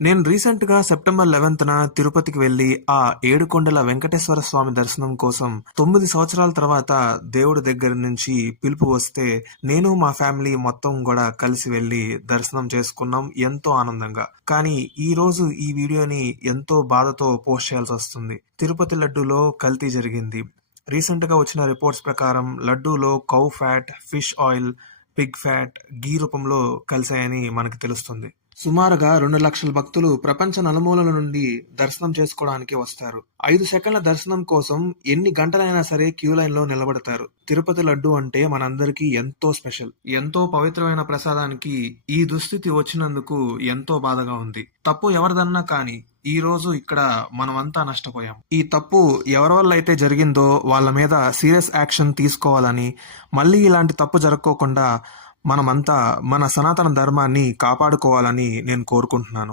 నేను రీసెంట్‌గా సెప్టెంబర్ 11న తిరుపతికి వెళ్లి, ఆ ఏడుకొండల వెంకటేశ్వర స్వామి దర్శనం కోసం 9 సంవత్సరాల తర్వాత దేవుడి దగ్గర నుంచి పిలుపు వస్తే, నేను మా ఫ్యామిలీ మొత్తం గూడా కలిసి వెళ్లి దర్శనం చేసుకున్నాం ఎంతో ఆనందంగా. కానీ ఈరోజు ఈ వీడియోని ఎంతో బాధతో పోస్ట్ చేయాల్సొస్తుంది. తిరుపతి లడ్డూలో కల్తీ జరిగింది. రీసెంట్‌గా వచ్చిన రిపోర్ట్స్ ప్రకారం లడ్డూలో cow fat, fish oil, pig fat, ghee రూపంలో కలిసాయని మనకు తెలుస్తుంది. సుమారుగా 2,00,000 భక్తులు ప్రపంచ నలుమూలల నుండి దర్శనం చేసుకోవడానికి వస్తారు. 5 సెకన్ల దర్శనం కోసం ఎన్ని గంటలైనా సరే క్యూ లైన్‌లో నిలబడతారు. తిరుపతి లడ్డు అంటే మనందరికీ ఎంతో స్పెషల్. ఎంతో పవిత్రమైన ప్రసాదానికి ఈ దుస్థితి వచ్చినందుకు ఎంతో బాధగా ఉంది. తప్పు ఎవరిదన్నా కానీ ఈ రోజు ఇక్కడ మనమంతా నష్టపోయాం. ఈ తప్పు ఎవరి వల్ల అయితే జరిగిందో వాళ్ళ మీద సీరియస్ యాక్షన్ తీసుకోవాలని, మళ్ళీ ఇలాంటి తప్పు జరక్కోకుండా మనమంతా మన సనాతన ధర్మాన్ని కాపాడుకోవాలని నేను కోరుకుంటున్నాను.